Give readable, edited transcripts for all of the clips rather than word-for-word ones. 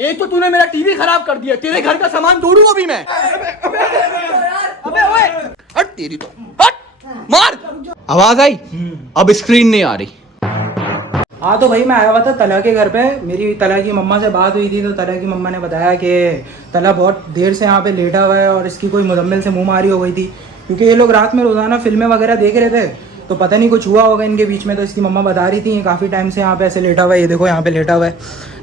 एक तो तूने मेरा टीवी खराब कर दिया, तेरे घर का सामान तोड़ू अभी मैं। अबे ओए, हट तेरी तो, हट, मार। आवाज आई? अब स्क्रीन नहीं आ रही। हाँ तो भाई मैं आया हुआ था तला के घर पे। मेरी तला की मम्मा से बात हुई थी तो तला की मम्मा ने बताया कि तला बहुत देर से यहाँ पे लेटा हुआ है और इसकी कोई मुजम्मिल से मुंहमारी हो गई थी, क्योंकि ये लोग रात में रोज़ाना फिल्में वगैरह देख रहे थे तो पता नहीं कुछ हुआ होगा इनके बीच में। तो इसकी मम्मा बता रही थी काफ़ी टाइम से यहाँ पे ऐसे लेटा हुआ है। ये देखो यहाँ पे लेटा हुआ है।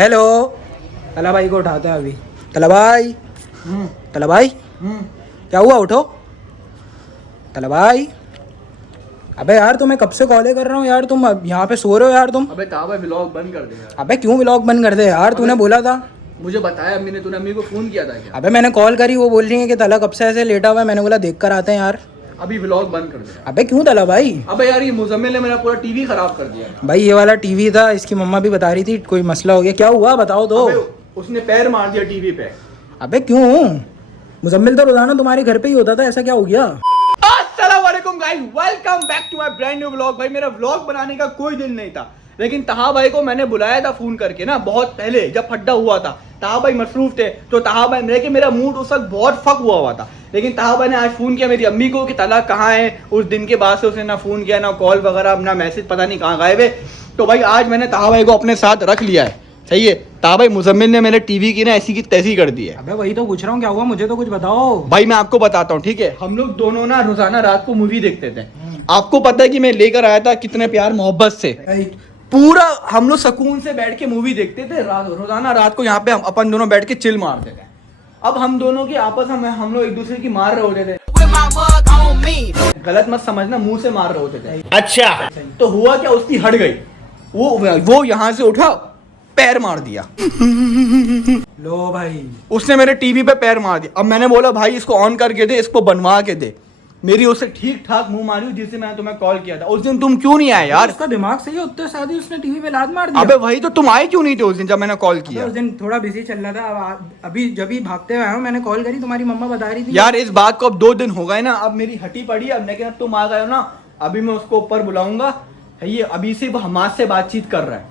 हेलो, तला भाई को उठाते हैं अभी। तला भाई, तला भाई, क्या हुआ? उठो तला भाई। अबे यार तुम्हें कब से कॉल कर रहा हूँ यार, तुम यहाँ पे सो रहे हो यार तुम। अबे ताबा व्लॉग बंद कर दे यार। अबे क्यों व्लॉग बंद कर दे यार? तूने बोला था। मुझे बताया अम्मी ने, तूने अम्मी को फोन किया था क्या? अबे मैंने कॉल करी, वो बोल रही है कि तला कब से ऐसे लेटा हुआ है। मैंने बोला देख कर आते हैं यार। अभी व्लॉग बंद कर दे। अबे क्यों तला भाई? अबे यार ये मुजम्मिल ने मेरा पूरा टीवी खराब कर दिया। भाई ये वाला टीवी था, इसकी मम्मा भी बता रही थी कोई मसला हो गया। क्या हुआ बताओ तो। अबे उसने पैर मार दिया टीवी पे। अबे क्यों? मुजम्मिल तो रोजाना तुम्हारे घर पे ही होता था, ऐसा क्या हो गया? अस्सलामुअलैकुम guys, welcome back to my brand new vlog. भाई मेरा व्लॉग बनाने का कोई दिल नहीं था, लेकिन तहा भाई को मैंने बुलाया था फोन करके ना, बहुत पहले जब फड्डा हुआ था। तहा भाई मसरूफ थे तो तहा भाई मेरा मूड उस वक्त बहुत फक हुआ था। लेकिन तहा भाई ने आज फोन किया मेरी अम्मी को कि तला कहाँ है। उस दिन के बाद से उसने ना फोन किया, ना कॉल वगैरह, ना मैसेज, पता नहीं कहाँ गायब है। तो भाई आज मैंने तहा भाई को अपने साथ रख लिया है। सही है, तहा भाई मुजम्मिल ने मेरे टीवी की ना ऐसी की तैसी कर दी है। अबे वही तो पूछ रहा हूँ, क्या हुआ? मुझे तो कुछ बताओ भाई। मैं आपको बताता हूँ, ठीक है। हम लोग दोनों ना रोजाना रात को मूवी देखते थे। आपको पता है कि मैं लेकर आया था कितने प्यार मोहब्बत से, पूरा हम लोग सुकून से बैठ के मूवी देखते थे रोजाना रात को। यहाँ पे हम अपन दोनों बैठ के चिल मारते थे। अब हम दोनों की आपस में हम लोग एक दूसरे की मार रहे होते थे। गलत मत समझना, मुंह से मार रहे होते थे। अच्छा तो हुआ क्या, उसकी हट गई, वो यहाँ से उठा, पैर मार दिया। लो भाई, उसने मेरे टीवी पे पैर मार दिया। अब मैंने बोला भाई इसको ऑन करके दे, इसको बनवा के दे। मेरी उससे ठीक ठाक मुंह मारी जिससे मैंने तुम्हें कॉल किया था। उस दिन तुम क्यों नहीं आए यार? उसका दिमाग सही है, उत्तर शादी उसने टीवी पे लात मार दिया। अबे वही तो, तुम आए क्यों नहीं थे उस दिन जब मैंने कॉल किया? उस दिन थोड़ा बिजी चल रहा था। अभी जब ही भागते हुए आया हूँ मैंने कॉल करी, तुम्हारी मम्मा बता रही थी यार इस बात को अब 2 दिन हो गए ना, अब मेरी हटी पड़ी है। अब लेकिन अब तुम आ गए हो ना, अभी मैं उसको ऊपर बुलाऊंगा। ये अभी से हमारे से बातचीत कर रहा है।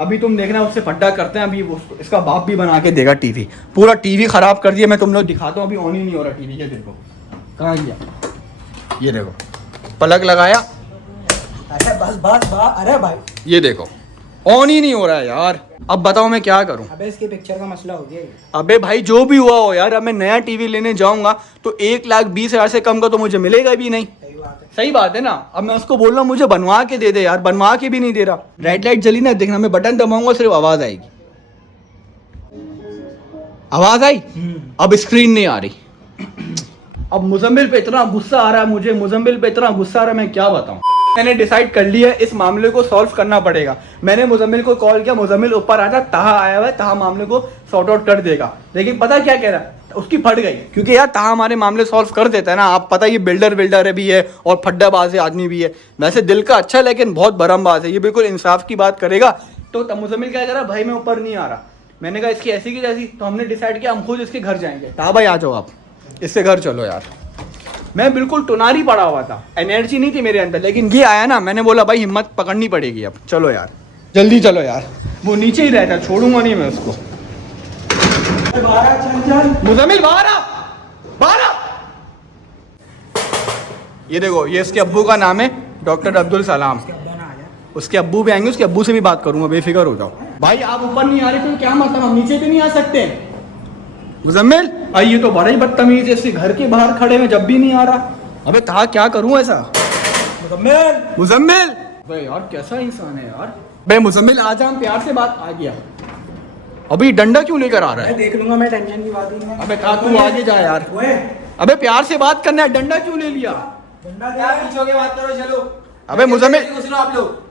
अभी तुम देखना उससे फड्डा करते हैं। अभी इसका बाप भी बना के देगा टीवी। पूरा टीवी खराब कर दिया। मैं तुम लोग दिखाता हूँ, अभी ऑन ही नहीं हो रहा टीवी। ये देखो कहाँ गया, ये देखो प्लग लगाया। अरे बस बस बस, अरे भाई ये देखो ऑन ही नहीं हो रहा है यार। अब बताओ मैं क्या करूं? अबे इसके पिक्चर का मसला हो गया ये। अबे भाई जो भी हुआ हो यार, अब मैं नया टीवी लेने जाऊंगा तो 1,20,000 से कम का तो मुझे मिलेगा भी नहीं। सही बात है। सही बात है ना। अब मैं उसको बोल रहा हूँ मुझे बनवा के दे दे यार, बनवा के भी नहीं दे रहा। रेड लाइट जली ना, देखना मैं बटन दबाऊंगा सिर्फ आवाज आएगी। आवाज आई? अब स्क्रीन नहीं आ रही। अब मुजम्मिल पे इतना गुस्सा आ रहा है मुझे, मुजम्मिल पे इतना गुस्सा आ रहा है, मैं क्या बताऊं। मैंने डिसाइड कर लिया है, इस मामले को सॉल्व करना पड़ेगा। मैंने मुजम्मिल को कॉल किया, मुजम्मिल ऊपर आया, तहा आया हुआ है, तहा मामले को सॉर्ट आउट कर देगा। लेकिन पता क्या कह रहा है, उसकी फट गई। क्योंकि यार तहा हमारे मामले सॉल्व कर देता है ना। आप पता, ये बिल्डर भी है और फड्डाबाज आदमी भी है। वैसे दिल का अच्छा, लेकिन बहुत भरमबाज है। ये बिल्कुल इंसाफ की बात करेगा। तो मुजम्मिल क्या कह रहा, भाई मैं ऊपर नहीं आ रहा। मैंने कहा इसकी ऐसी की जैसी। तो हमने डिसाइड किया हम खुद इसके घर जाएंगे। तहा भाई आ जाओ, आप इससे घर चलो यार। मैं बिल्कुल टुनारी पड़ा हुआ था, एनर्जी नहीं थी मेरे अंदर, लेकिन ये आया ना, मैंने बोला भाई हिम्मत पकड़नी पड़ेगी। अब चलो यार, जल्दी चलो यार। वो नीचे ही रहता, छोड़ूंगा नहीं मैं उसको। मुजम्मिल बाहर आ, बाहर आ। ये देखो, ये इसके अब्बू का नाम है डॉक्टर अब्दुल सलाम। उसके अब्बू भी आएंगे, उसके अब्बू से भी बात करूंगा, बेफिक्र हो जाओ। भाई आप ऊपर नहीं आ रहे तो क्या मतलब, हम नीचे भी नहीं आ सकते? मुजम्मिल भाई ये तो बड़ा ही बदतमीज है, इसके घर के बाहर खड़े में जब भी नहीं आ रहा। अबे था क्या करूं ऐसा? मुजम्मिल, मुजम्मिल भाई यार कैसा इंसान है यार। बे मुजम्मिल आजा, हम प्यार से बात। आ गया। अभी डंडा क्यों लेकर आ रहा है? देख लूंगा मैं, टेंशन की बात नहीं है। अबे था तू आगे जा यार। अबे प्यार से बात करना है, डंडा क्यों ले लिया? डंडा क्या, पीछे होके बात करो, चलो। अबे मुजम्मिल, आप लोग।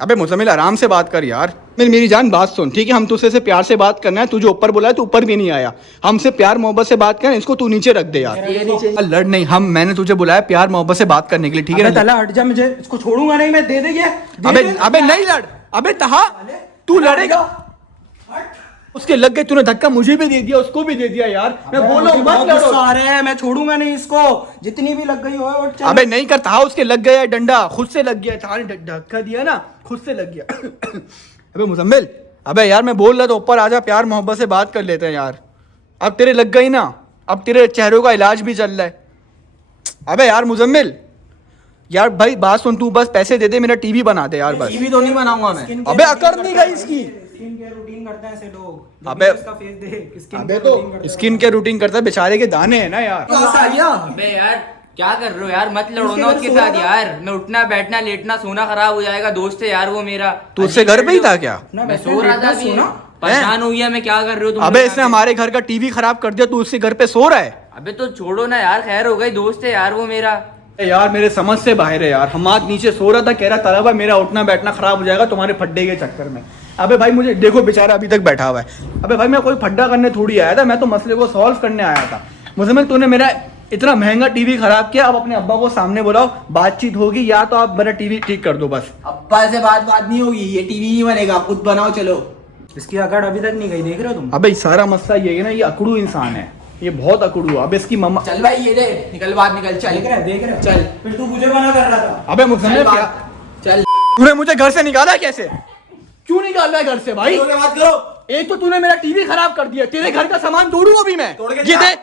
अबे मुजम्मिल आराम से बात कर यार। मेरी जान बात सुन, ठीक है। हम तुझसे से प्यार से बात करना है। तुझे ऊपर बुलाया तो ऊपर भी नहीं आया। हमसे प्यार मोहब्बत से बात करना, इसको तू नीचे रख दे यार। लड़ नहीं, हम मैंने तुझे बुलाया प्यार मोहब्बत से बात करने के लिए, ठीक है? तला हट जा, मुझे इसको छोड़ूंगा नहीं मैं। दे देंगे। अबे नहीं लड़। अबे तहा तू लड़ेगा? उसके लग गए, तूने धक्का मुझे भी दे दिया, उसको भी दे दिया यार। मैं बोल रहा हूं मत लड़ो। मैं छोड़ूंगा नहीं इसको, जितनी भी लग गई हो। अबे नहीं कर, तहा उसके लग गया डंडा, खुद से लग गया। तहा ने धक्का दिया ना, खुद से लग गया। अबे मुजम्मिल अबे यार मैं बोल रहा था ऊपर आजा, प्यार मोहब्बत से बात कर लेते हैं यार। अब तेरे लग गई ना, अब तेरे चेहरों का इलाज भी चल रहा है। अबे यार मुजम्मिल, यार भाई बात सुन, तू बस पैसे दे दे, मेरा टीवी बना दे यार बस। टीवी तो नहीं बनाऊंगा मैं। अबे अकड़ नहीं गई इसकी। स्किन केयर रूटीन करते हैं ऐसे लोग। अबे उसका फेस देख, स्किन अबे केयर रूटीन तो करते हैं। स्किन के रूटीन करता है, बेचारे के दाने हैं ना यार। अबे यार क्या कर रहे हो यार, मत लड़ो ना उसके साथ यार। मैं उठना बैठना लेटना सोना खराब हो जाएगा, दोस्त है यार वो मेरा। तू उससे घर पे ही था क्या? मैं सो रहा था अभी। परेशान हो गया मैं, क्या कर रहे हो तुम? अबे इसने हमारे घर का टीवी खराब कर दिया, तू उसके घर पे सो रहा है। अबे तो छोड़ो ना यार, खैर हो गई, दोस्त है यार वो मेरा। यार मेरे समझ से बाहर है यार। हम हाथ नीचे सो रहा था, कह रहा तलबा मेरा उठना बैठना खराब हो जाएगा तुम्हारे फड्डे के चक्कर में। अबे भाई मुझे देखो, बेचारा अभी तक बैठा हुआ है। अबे भाई मैं कोई फड्डा करने थोड़ी आया था, मैं तो मसले को सॉल्व करने आया था। मुझे तूने मेरा इतना महंगा टीवी खराब किया, अब अपने अब्बा को सामने बुलाओ, बातचीत होगी, या तो आप मेरा टीवी ठीक कर दो बस। अब्बा से बात नहीं होगी, ये टीवी नहीं बनेगा, खुद बनाओ चलो। इसकी अकड़ अभी तक नहीं गई, देख रहे हो तुम? अबे सारा मसला ये है ना, ये अकड़ू इंसान है, ये बहुत अकड़ू है। अब इसकी मम्मा, चल भाई ये ले, निकल बाहर निकल, चल देख रहे चल। फिर तू मुझे मना कर रहा था। अबे मुझे चल तूने मुझे घर से निकाला कैसे? क्यों निकाल रहा है घर से भाई? बात करो। एक तो तूने मेरा टीवी खराब कर दिया, तेरे घर का सामान तोड़ू अभी मैं। तोड़ के ये जा। देख,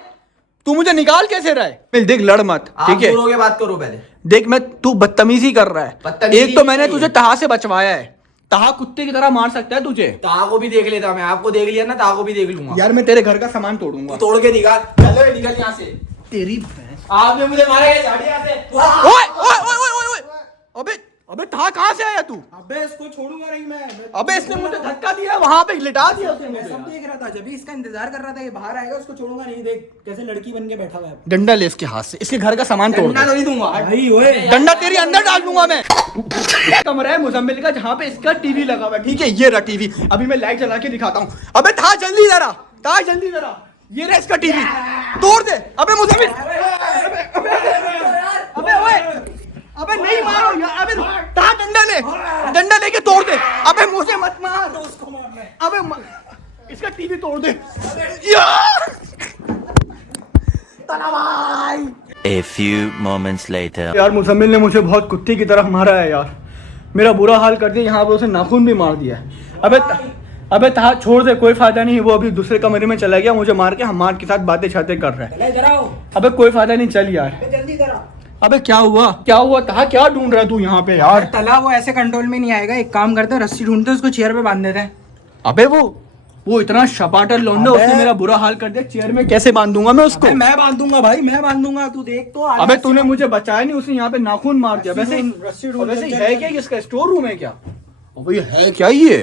तू मुझे निकाल कैसे रहा है? मिल देख, लड़ मत, ठीक है? दूर होके बात करो पहले। देख मैं, तू बदतमीजी कर रहा है। बदतमीजी एक तो मैंने नहीं। तुझे तहा से बचवाया है, तहा कुत्ते की तरह मार सकता है तुझे। ता को भी देख लेता मैं, आपको देख लिया ना, ता को भी देख लूंगा। यार मैं तेरे घर का सामान तोड़ूंगा। तू तोड़ के निकाल, चलो निकल यहाँ से। तेरी भैंस। आपने मुझे मारा है, झाड़ी यहाँ से। ओए ओए ओए ओए ओए, अबे अबे तहा कहाँ से आया तू? अबे इसको छोड़ूंगा नहीं मैं। अबे इसने मुझे धक्का दिया, वहां पे लिटा दिया उसने मैं मुझे। सब देख रहा था, जब भी इसका इंतजार कर रहा था, ये बाहर आएगा, उसको छोड़ूंगा नहीं। देख कैसे लड़की बन के बैठा हुआ है। डंडा ले इसके हाथ से, इसके घर का सामान तोड़ डंडा दे। तो नहीं दूंगा। भाई ओए, डंडा तेरी अंदर डाल दूंगा मैं। कमरा है मुजम्मिल का, जहाँ पे इसका टीवी लगा हुआ है, ठीक है? ये रहा टीवी, अभी मैं लाइट जला के दिखाता हूँ। अबे था जल्दी जरा, था जल्दी जरा, ये रहा इसका टीवी, तोड़ दे। अबे मुजम्मिल, अबे ओए, अबे नहीं मारो यार, अबे था डंडा ले, डंडा लेके तोड़ दे। अबे मुझे मत मार, उसको मारना है। अबे इसका टीवी तोड़ दे यार। A few moments later. यार मुजम्मिल ने मुझे बहुत कुत्ते की तरह मारा है यार, मेरा बुरा हाल कर दिया। यहाँ पे उसे नाखून भी मार दिया है। अबे तहा छोड़ दे, कोई फायदा नहीं, वो अभी दूसरे कमरे में चला गया, मुझे मार के हमार के साथ बातें छाते कर रहा है। चले जरा आओ। अबे कोई फायदा नहीं, चल यार। जल्दी जरा। अबे क्या हुआ, क्या हुआ? तहा क्या ढूंढ रहा है तू यहाँ पे यार? तला वो ऐसे कंट्रोल में नहीं आएगा, एक काम करते हैं, रस्सी ढूंढते हैं, उसको चेयर पे बांध देते हैं। अबे वो इतना शपाटर लौंडा, अबे। उसने मेरा बुरा हाल कर दिया। चेयर में कैसे बांधूंगा मैं उसको? अबे मैं बांधूंगा भाई, मैं बांधूंगा, तू देख तो। अबे तूने मुझे बचाया नहीं, उसने यहाँ पे नाखून मार दिया। वैसे रस्सी ढूंढ, वैसे चल, है चल, क्या इसका स्टोर रूम है क्या? अबे ये है क्या ये?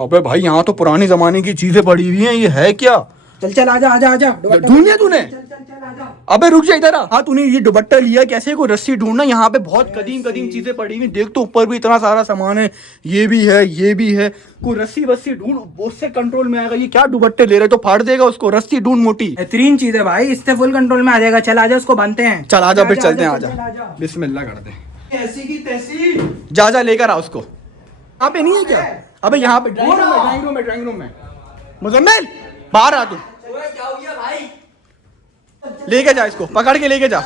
अबे भाई यहाँ तो पुराने जमाने की चीजें पड़ी हुई हैं, ये है क्या? चल चल आजा आजा आजा। ढूंढ लिया तूने? चल चल चल आजा। अबे रुक जा इधर आ। हाँ तूने ये दुपट्टा लिया कैसे? कोई रस्सी ढूंढना, यहाँ पे बहुत कदीम कदीम चीजें पड़ी हुई, देख तो ऊपर भी इतना सारा सामान है, ये भी है, ये भी है। कोई रस्सी वस्सी ढूंढ, उससे कंट्रोल में आएगा। ये क्या दुपट्टे ले रहे, तो फाड़ देगा उसको। रस्सी ढूंढ मोटी। बेहतरीन चीज है भाई, इससे फुल कंट्रोल में आ जाएगा। चल आजा, उसको बांधते हैं। चल आजा, फिर चलते हैं, चल, आजा। आजा। बिस्मिल्लाह कर दे। ऐसी की तैसी। जा जा लेकर आ उसको। यहाँ पे नहीं है क्या? अबे यहाँ पे ड्राइंग रूम में, ड्राइंग रूम में, ड्राइंग रूम में। मुजम्मिल बाहर आ तू, क्या हो गया भाई? लेके जा इसको, पकड़ के लेके जा,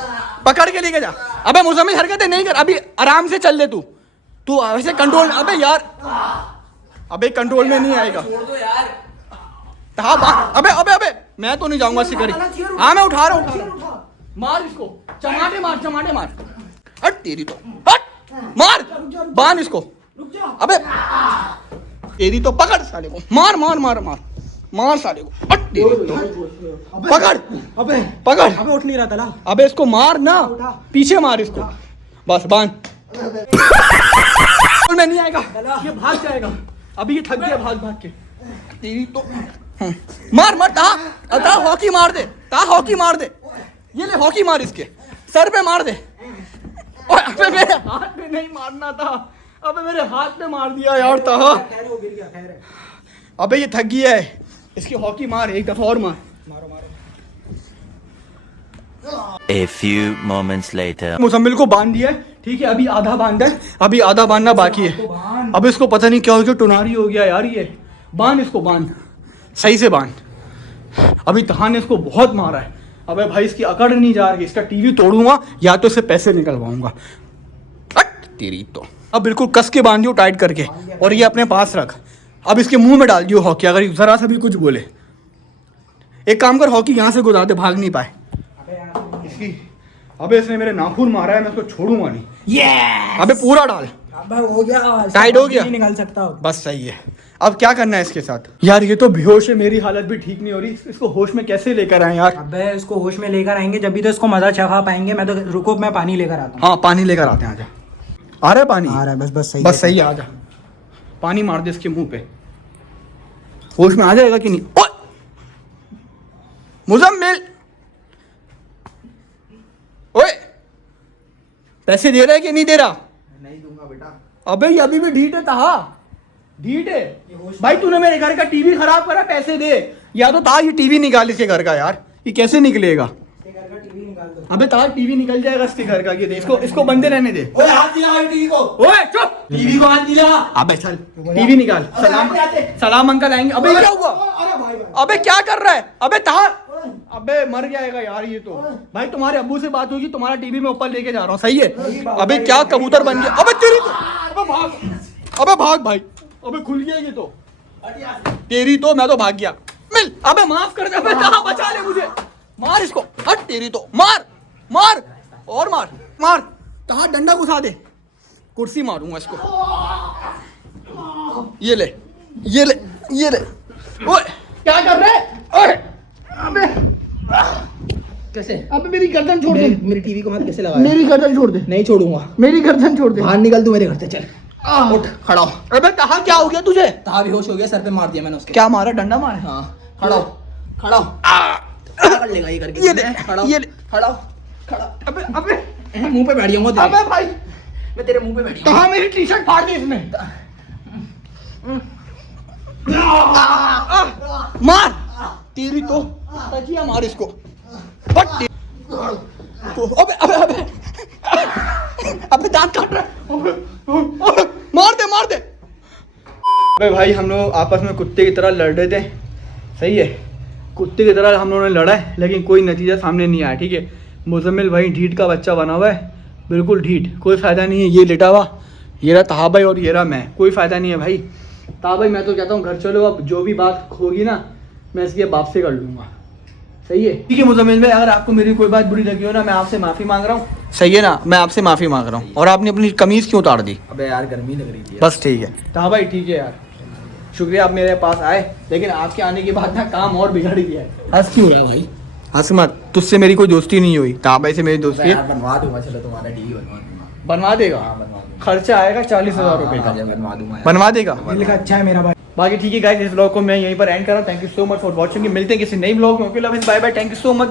पकड़ के लेके जा। अबे मुजम्मिल हरकतें नहीं कर, अभी आराम से चल ले तू, तू ऐसे कंट्रोल। अबे यार, अबे कंट्रोल में नहीं आएगा। छोड़ दो यार। अबे अबे अबे मैं तो नहीं जाऊंगा शिकारी। हाँ मैं उठा रहा हूँ, मार इसको, चमाटे मार, चमाटे मार। हट तेरी तो, हट मार, बांध इसको। अबे तेरी तो, पकड़ साले को, मार मार मार मार मार साले को। हट तेरी तो, पकड़, अबे पकड़। अबे उठ नहीं रहा तला। अबे इसको मार ना, पीछे मार इसको, बस बांध। में नहीं आएगा, ये भाग जाएगा। अभी ये थक गया भाग भाग के। तेरी तो मार मार, ता हॉकी मार दे, ता हॉकी मार दे। ये ले हॉकी मार, इसके सर पे मार दे। ओए अबे मेरे हाथ पे नहीं मारना था, अबे मेरे हाथ पे मार दिया यार। ता खैर वो गिर गया, खैर है। अबे ये थक गया है, इसकी हॉकी मार, एक दफा और मार। मारो मारो। A few moments later. Muzammil को बांध दिया है, ठीक है? अभी आधा बांधा है, अभी आधा बांधना बाकी है। अब इसको पता नहीं क्या हो गया, टुनारी हो गया यार ये। बांध इसको, बांध सही से बांध। अभी तहा ने इसको बहुत मारा है। अबे भाई इसकी अकड़ नहीं जा रही, इसका टीवी तोड़ूंगा या तो इससे पैसे निकलवाऊंगा। हट तेरी तो। अब बिल्कुल कस के बांधियो, टाइट करके, और ये अपने पास रख। अब इसके मुंह में डाल दियो हॉकी, अगर जरा सा भी कुछ बोले। एक काम कर, हॉकी यहाँ से गुजार दे, भाग नहीं पाए इसकी। अबे इसने मेरे नाखून मारा है, मैं इसको छोड़ूंगा नहीं। अबे पूरा डाल। अबे हो गया, टाइट हो गया? नहीं निकाल सकता अब। बस सही है। अब क्या करना है इसके साथ? यार ये तो बेहोश है, मेरी हालत भी ठीक नहीं हो रही। इसको होश में कैसे लेकर आए यार? अबे इसको होश में लेकर आएंगे जब भी तो इसको मजा चखा पाएंगे। मैं तो रुको, मैं पानी लेकर आता हूँ। हाँ पानी लेकर आते हैं, आजा। आ रहा है पानी? आ रहा है, बस सही बस सही है, आजा। पानी मार दे इसके मुंह पे, होश में आ जाएगा कि नहीं? ओए मुजम्मिल, ओए पैसे दे रहा है कि नहीं दे रहा? नहीं दूंगा बेटा। अबे ये अभी भी ढीठ है, तहा ढीठ है भाई। तूने मेरे घर का टीवी खराब करा, पैसे दे। या तो तार ये टीवी निकाल इसके घर का यार, ये कैसे निकलेगा? अबे तार टीवी निकल जाएगा इसके घर का। ये दे इसको बंदे रहने दे। ओए हाथ दिला भाई टीवी को। ओए चुप, टीवी को हाथ दिला। अबे चल टीवी निकाल। सलाम अंकल आएंगे। अबे क्या हुआ? अरे भाई अबे क्या कर रहा है? अबे तार, अबे मर जाएगा यार ये तो। भाई तुम्हारे अब्बू से बात होगी, तुम्हारा टीवी में ऊपर लेके जा रहा हूँ, सही है? अबे क्या कबूतर बन गया? अबे तेरी तो, अबे भाग, अबे भाग भाई। अबे खुल गया ये तो, तेरी तो, मैं तो भाग गया। मिल, अबे माफ कर दे। अबे कहाँ, बचा ले मुझे। मार इसको, हट तेरी तो, मार मार और मार मार। कहाँ डंडा घुसा दे, कुर्सी मारूंगा इसको। ये ले ये ले ये ले। ओए क्या कर रहे? ओए अबे कैसे? अबे मेरी गर्दन छोड़ दे। मेरी टीवी को हाथ कैसे लगाया? मेरी गर्दन छोड़ दे। नहीं छोड़ूंगा। मेरी गर्दन छोड़ दे। बाहर निकल तू मेरे घर से, चल। उठ खड़ा हो। अबे कहाँ, क्या हो गया तुझे? कहाँ बेहोश हो गया, सर पे मार दिया मैंने उसके। क्या मारा? डंडा मारा? हाँ। खड़ा हो, खड़ा हो। क्या कर लेगा ये करके? ये ले खड़ा हो, ये ले। खड़ा हो, खड़ा। अबे अबे मुंह पे बैठ जाऊंगा अबे भाई, मैं तेरे मुंह पे बैठ जाऊंगा। कहाँ मेरी टी शर्ट फाड़ दी इसमें? मार तेरी तो, तजिया मार इसको। बट अबे अबे अबे अबे दांत काट रहा है। मार दे मार दे। अबे भाई हम लोग आपस में कुत्ते की तरह लड़ रहे थे, सही है? कुत्ते की तरह हम लोगों ने लड़ा है, लेकिन कोई नतीजा सामने नहीं आया, ठीक है? मुजम्मिल भाई ढीठ का बच्चा बना हुआ है, बिल्कुल ढीठ, कोई फ़ायदा नहीं है। ये लेटा हुआ, ये रहा ताहा भाई और ये रहा मैं, कोई फ़ायदा नहीं है भाई। ताहा भाई मैं तो कहता हूँ घर चलो, अब जो भी बात होगी ना मैं इसके बाप से कर लूँगा, सही है? ठीक है मुजम्मिल भाई, अगर आपको मेरी कोई बात बुरी लगी हो ना, मैं आपसे माफ़ी मांग रहा हूँ, सही है ना? मैं आपसे माफ़ी मांग रहा हूँ। और आपने अपनी कमीज़ क्यों उतार दी? अबे यार गर्मी लग रही थी। बस ठीक है ताहा भाई, ठीक है यार, शुक्रिया आप मेरे पास आए, लेकिन आपके आने के बाद ना काम और बिगड़ गया है। हंस क्यों रहा है भाई? हंस मत, तुझसे मेरी कोई दोस्ती नहीं हुई, ताहा भाई से मेरी दोस्ती है। बनवा दूंगा, चलो तुम्हारा टीवी बनवा दूंगा। बनवा देगा? हाँ, बनवा दूंगा। खर्चा आएगा 40,000 रुपए का। बनवा दूंगा। बनवा देगा? दिल का अच्छा है मेरा भाई। बाकी ठीक है गाइस, इस व्लॉग को मैं यहीं पर एंड कर रहा हूँ। Thank you so much for watching. मिलते हैं किसी नई व्लॉग में। Okay love is bye bye, thank you so much.